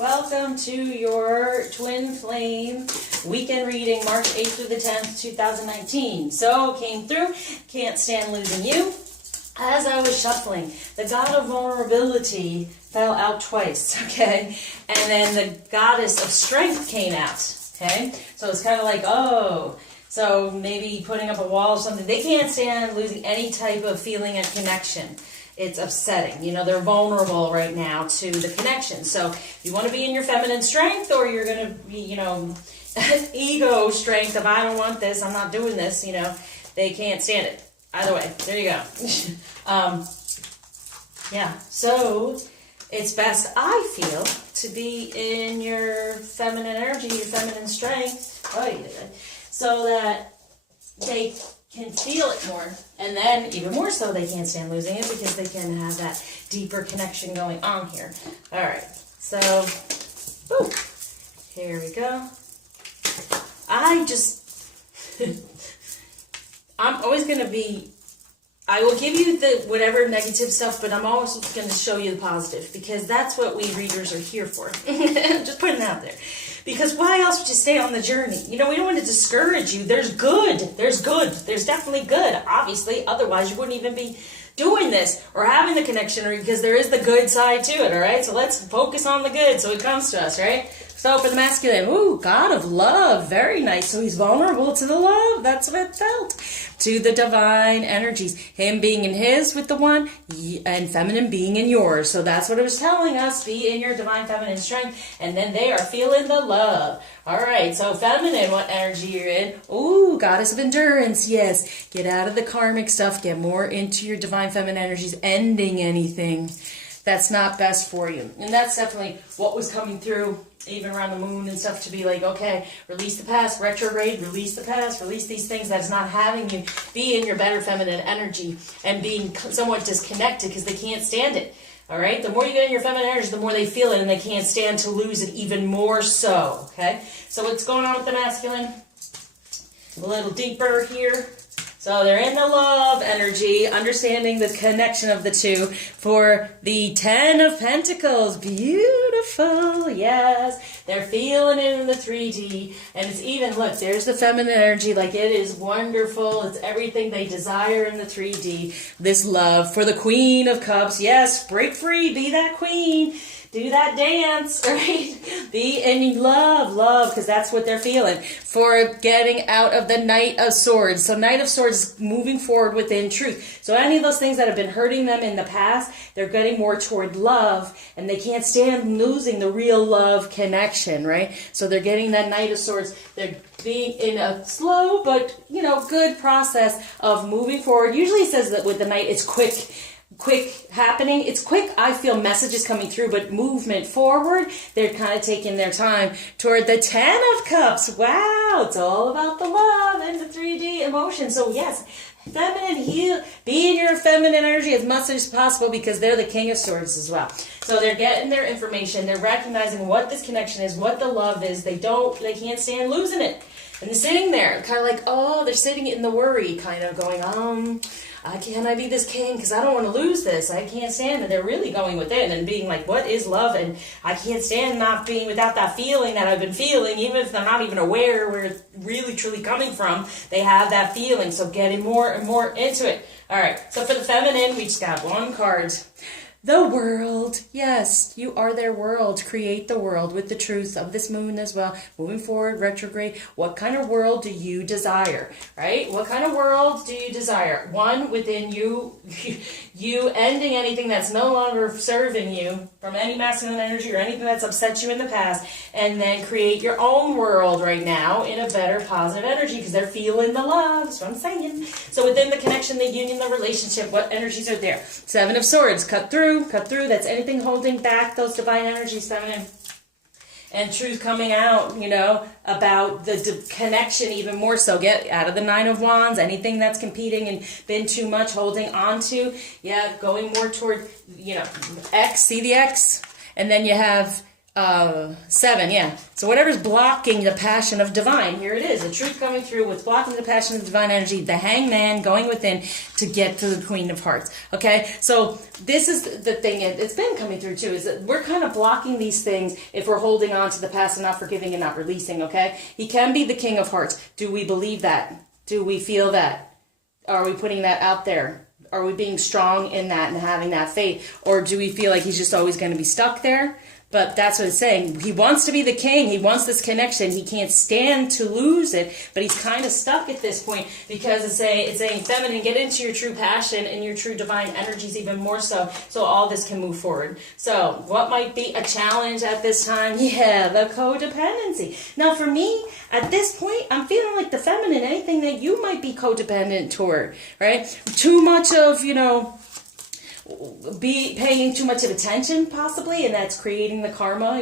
Welcome to your Twin Flame weekend reading, March 8th through the 10th, 2019. So, came through, Can't Stand Losing You. As I was shuffling, the God of Vulnerability fell out twice, okay? And then the Goddess of Strength came out, okay? So it's kind of like, oh, so maybe putting up a wall or something. They can't stand losing any type of feeling and connection. It's upsetting. You know, they're vulnerable right now to the connection. So you want to be in your feminine strength, or you're going to be, you know, ego strength of I don't want this, I'm not doing this, you know. They can't stand it. Either way, there you go. Yeah, so it's best, I feel, to be in your feminine energy, your feminine strength, so that they can feel it more, and then even more so they can't stand losing it because they can have that deeper connection going on here. All right, so boom, here we go. I'm always going to be, I will give you the whatever negative stuff, but I'm always going to show you the positive, because that's what we readers are here for. Just putting it out there. Because why else would you stay on the journey? You know, we don't want to discourage you. There's good. There's good. There's definitely good, obviously. Otherwise, you wouldn't even be doing this or having the connection, or because there is the good side to it, all right? So let's focus on the good so it comes to us, right? So for the masculine, ooh, God of love, very nice. So he's vulnerable to the love. That's what it felt. To the divine energies. Him being in his with the one, and feminine being in yours. So that's what it was telling us. Be in your divine feminine strength. And then they are feeling the love. All right, so feminine, what energy you're in? Ooh, goddess of endurance, yes. Get out of the karmic stuff. Get more into your divine feminine energies. Ending anything that's not best for you. And that's definitely what was coming through, even around the moon and stuff, to be like, okay, release the past, retrograde, release the past, release these things that's not having you be in your better feminine energy and being somewhat disconnected because they can't stand it. All right, the more you get in your feminine energy, the more they feel it, and they can't stand to lose it even more so. Okay, so what's going on with the masculine? A little deeper here. So they're in the love energy, understanding the connection of the two. For the 10 of Pentacles, beautiful, yes. They're feeling it in the 3D. And it's even, look, there's the feminine energy, like it is wonderful. It's everything they desire in the 3D. This love for the Queen of Cups, yes, break free, be that queen. Do that dance, right? Be in love, because that's what they're feeling. For getting out of the Knight of Swords. So Knight of Swords is moving forward within truth. So any of those things that have been hurting them in the past, they're getting more toward love, and they can't stand losing the real love connection, right? So they're getting that Knight of Swords. They're being in a slow but, you know, good process of moving forward. Usually it says that with the Knight, it's quick happening. It's quick, I feel, messages coming through, but movement forward, they're kind of taking their time toward the 10 of Cups. Wow, it's all about the love and the 3D emotion. So yes, feminine, heal, be in your feminine energy as much as possible, because they're the King of Swords as well. So they're getting their information, they're recognizing what this connection is, what the love is. They can't stand losing it. And they're sitting there, kind of like, oh, they're sitting in the worry, kind of going, can I be this king? Because I don't want to lose this. I can't stand it. They're really going within and being like, what is love? And I can't stand not being without that feeling that I've been feeling, even if they're not even aware where it's really, truly coming from. They have that feeling. So getting more and more into it. All right. So for the feminine, we just got one card. The world. Yes, you are their world. Create the world with the truth of this moon as well. Moving forward, retrograde. What kind of world do you desire? Right? What kind of world do you desire? One within you, you ending anything that's no longer serving you from any masculine energy or anything that's upset you in the past, and then create your own world right now in a better positive energy, because they're feeling the love. That's what I'm saying. So within the connection, the union, the relationship, what energies are there? 7 of Swords, cut through. That's anything holding back those divine energies, feminine. And truth coming out, you know, about the connection even more so. Get out of the 9 of Wands, anything that's competing and been too much holding on to. Yeah, going more toward, you know, X, see the X. And then you have 7, yeah. So whatever's blocking the passion of divine, here it is. The truth coming through. What's blocking the passion of divine energy? The hangman going within to get to the Queen of Hearts. Okay? So this is the thing. It's been coming through too. Is that we're kind of blocking these things if we're holding on to the past and not forgiving and not releasing. Okay? He can be the King of Hearts. Do we believe that? Do we feel that? Are we putting that out there? Are we being strong in that and having that faith? Or do we feel like he's just always going to be stuck there? But that's what it's saying. He wants to be the king. He wants this connection. He can't stand to lose it. But he's kind of stuck at this point because it's saying, feminine, get into your true passion and your true divine energies even more so all this can move forward. So what might be a challenge at this time? Yeah, the codependency. Now for me, at this point, I'm feeling like the feminine, anything that you might be codependent toward, right? Too much of, be paying too much of attention possibly, and that's creating the karma,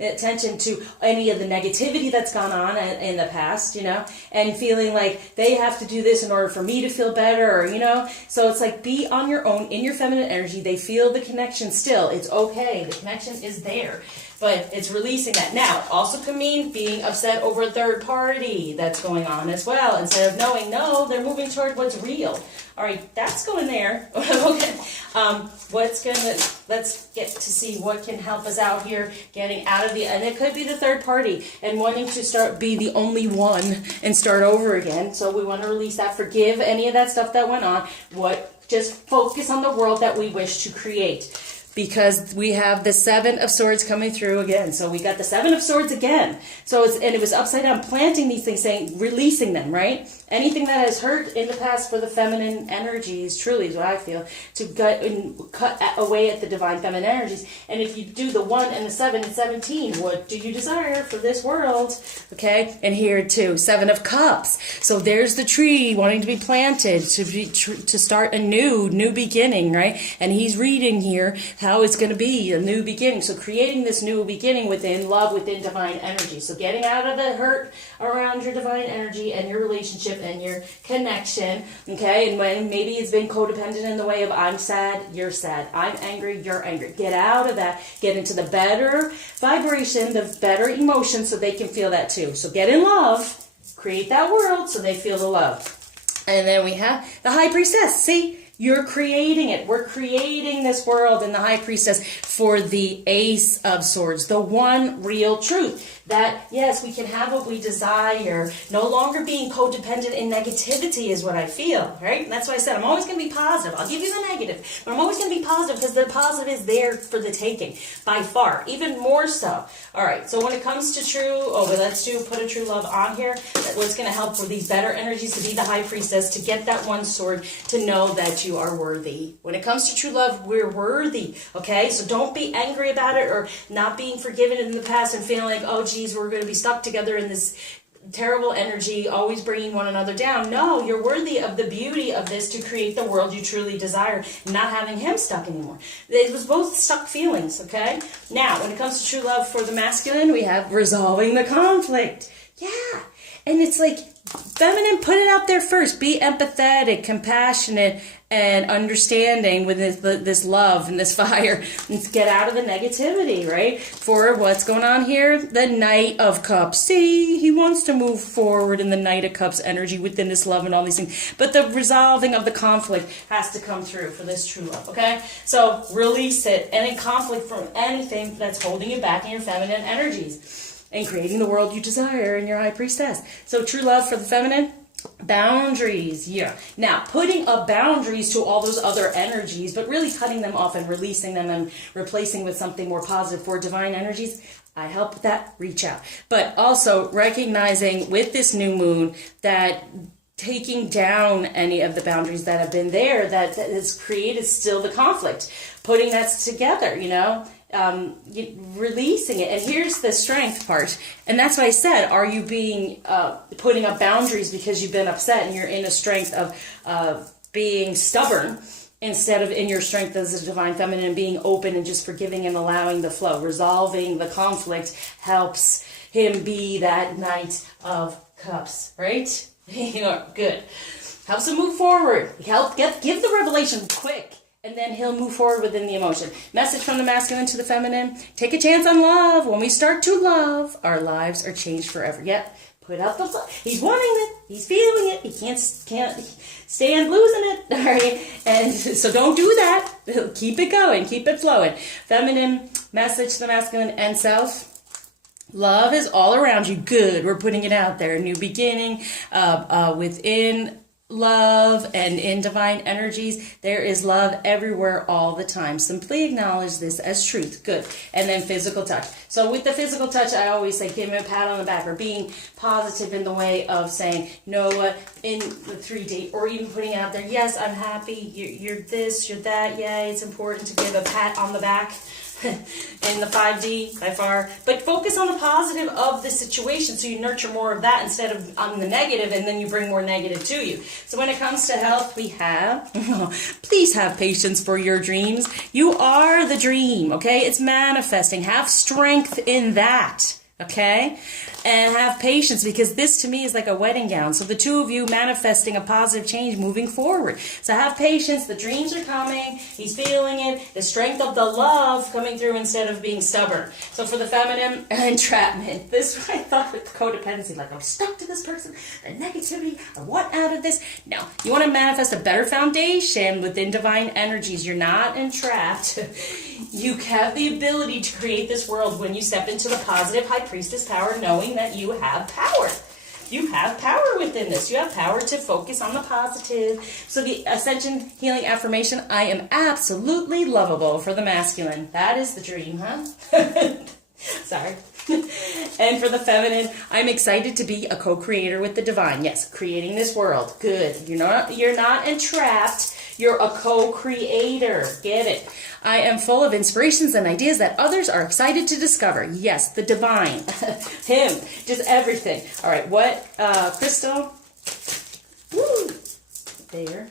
attention to any of the negativity that's gone on in the past, and feeling like they have to do this in order for me to feel better, or, so it's like be on your own in your feminine energy. They feel the connection still. It's okay. The connection is there. But it's releasing that. Now, it also can mean being upset over a third party that's going on as well. Instead of knowing, no, they're moving toward what's real. All right, that's going there. Okay. Let's get to see what can help us out here, getting out of and it could be the third party and wanting to be the only one and start over again. So we want to release that, forgive any of that stuff that went on. Just focus on the world that we wish to create. Because we have the 7 of Swords coming through again. So we got the 7 of Swords again. So it was upside down, planting these things, saying, releasing them, right? Anything that has hurt in the past for the feminine energies, truly is what I feel, to cut away at the divine feminine energies. And if you do the 1 and the 7 and 17, what do you desire for this world? Okay, and here too, 7 of Cups. So there's the tree wanting to be planted, to start a new beginning, right? And he's reading here how it's going to be a new beginning. So creating this new beginning within love, within divine energy. So getting out of the hurt around your divine energy and your relationship and your connection, okay? And when maybe it's been codependent in the way of I'm sad, you're sad. I'm angry, you're angry. Get out of that. Get into the better vibration, the better emotion so they can feel that too. So get in love. Create that world so they feel the love. And then we have the High Priestess. See? You're creating it. We're creating this world in the High Priestess for the Ace of Swords, the one real truth. That, yes, we can have what we desire. No longer being codependent in negativity is what I feel, right? And that's why I said I'm always going to be positive. I'll give you the negative, but I'm always going to be positive because the positive is there for the taking, by far, even more so. All right, so when it comes to put a true love on here. What's going to help for these better energies to be the High Priestess, to get that one sword, to know that you are worthy. When it comes to true love, we're worthy, okay? So don't be angry about it or not being forgiven in the past and feeling like, oh, geez, we're going to be stuck together in this terrible energy, always bringing one another down. No, you're worthy of the beauty of this to create the world you truly desire, not having him stuck anymore. It was both stuck feelings, okay? Now, when it comes to true love for the masculine, we have resolving the conflict. Yeah, and it's like, feminine, put it out there first. Be empathetic, compassionate, and understanding with this love and this fire. And get out of the negativity, right? For what's going on here? The Knight of Cups. See, he wants to move forward in the Knight of Cups energy within this love and all these things. But the resolving of the conflict has to come through for this true love, okay? So release it. Any conflict from anything that's holding you back in your feminine energies. And creating the world you desire in your High Priestess. So true love for the feminine, boundaries, yeah. Now, putting up boundaries to all those other energies, but really cutting them off and releasing them and replacing with something more positive for divine energies, I help with that, reach out. But also recognizing with this new moon that taking down any of the boundaries that have been there that has created still the conflict, putting that together, releasing it. And here's the strength part, and that's why I said, are you being putting up boundaries because you've been upset and you're in a strength of being stubborn instead of in your strength as a divine feminine and being open and just forgiving and allowing the flow. Resolving the conflict helps him be that Knight of Cups, right? Good. Helps him move forward. Give the revelation quick and then he'll move forward within the emotion. Message from the masculine to the feminine. Take a chance on love. When we start to love, our lives are changed forever. Yep. Put out the love. He's wanting it. He's feeling it. He can't stand losing it. All right. And so don't do that. Keep it going. Keep it flowing. Feminine message to the masculine and self. Love is all around you. Good. We're putting it out there. A new beginning within love and in divine energies. There is love everywhere all the time. Simply acknowledge this as truth. Good. And then physical touch. So with the physical touch, I always say give him a pat on the back or being positive in the way of saying, you know what, in the 3D or even putting it out there, yes, I'm happy, you're this, you're that, yay, it's important to give a pat on the back. In the 5D by far, but focus on the positive of the situation so you nurture more of that instead of on the negative, and then you bring more negative to you. So when it comes to health, we have please have patience for your dreams. You are the dream, okay? It's manifesting. Have strength in that. Okay? And have patience, because this to me is like a wedding gown. So the two of you manifesting a positive change moving forward. So have patience. The dreams are coming. He's feeling it. The strength of the love coming through instead of being stubborn. So for the feminine, entrapment. This is what I thought with codependency. Like, I'm stuck to this person. The negativity. I want out of this. No. You want to manifest a better foundation within divine energies. You're not entrapped. You have the ability to create this world when you step into the positive high priestess power, knowing that you have power. You have power within this. You have power to focus on the positive. So the Ascension Healing Affirmation, I am absolutely lovable for the masculine. That is the dream, huh? Sorry. And for the feminine, I'm excited to be a co-creator with the divine. Yes, creating this world. Good. You're not entrapped. You're a co-creator. Get it? I am full of inspirations and ideas that others are excited to discover. Yes, the divine. Him. Just everything. All right, what? Crystal? Woo! There.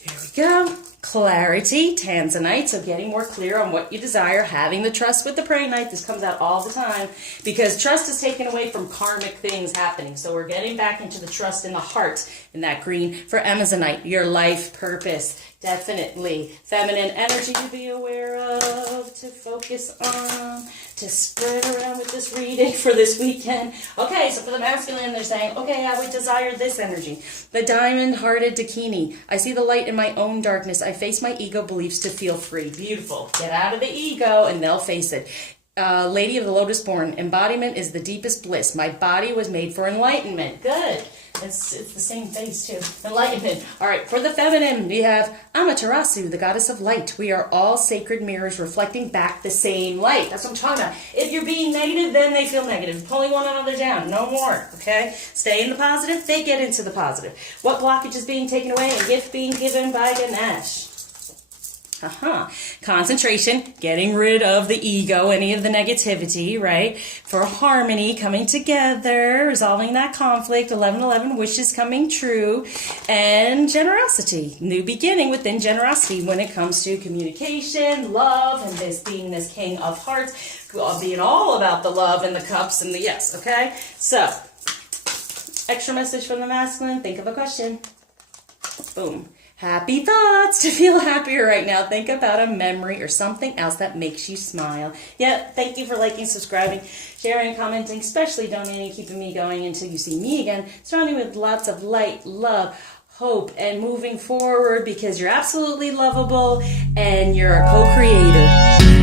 Here we go. Clarity, Tanzanite, so getting more clear on what you desire, having the trust with the praying knight. This comes out all the time because trust is taken away from karmic things happening. So we're getting back into the trust in the heart in that green. For Amazonite, your life purpose, definitely. Feminine energy to be aware of, to focus on, to spread around with this reading for this weekend. Okay, so for the masculine, they're saying, okay, I would desire this energy. The diamond-hearted Dakini. I see the light in my own darkness. I face my ego beliefs to feel free. Beautiful. Get out of the ego and they'll face it. Lady of the Lotus Born. Embodiment is the deepest bliss. My body was made for enlightenment. Good. It's the same face too. Enlightenment. All right, for the feminine, we have Amaterasu, the goddess of light. We are all sacred mirrors reflecting back the same light. That's what I'm talking about. If you're being negative, then they feel negative. Pulling one another down. No more. Okay? Stay in the positive. They get into the positive. What blockage is being taken away? A gift being given by Ganesh. Concentration, getting rid of the ego, any of the negativity, right? For harmony, coming together, resolving that conflict, 1111 wishes coming true, and generosity, new beginning within generosity when it comes to communication, love, and this being this king of hearts, being all about the love and the cups and the yes, okay? So, extra message from the masculine, think of a question. Boom. Happy thoughts to feel happier right now. Think about a memory or something else that makes you smile. Yeah, thank you for liking, subscribing, sharing, commenting, especially donating, keeping me going until you see me again, surrounding with lots of light, love, hope, and moving forward because you're absolutely lovable and you're a co-creator.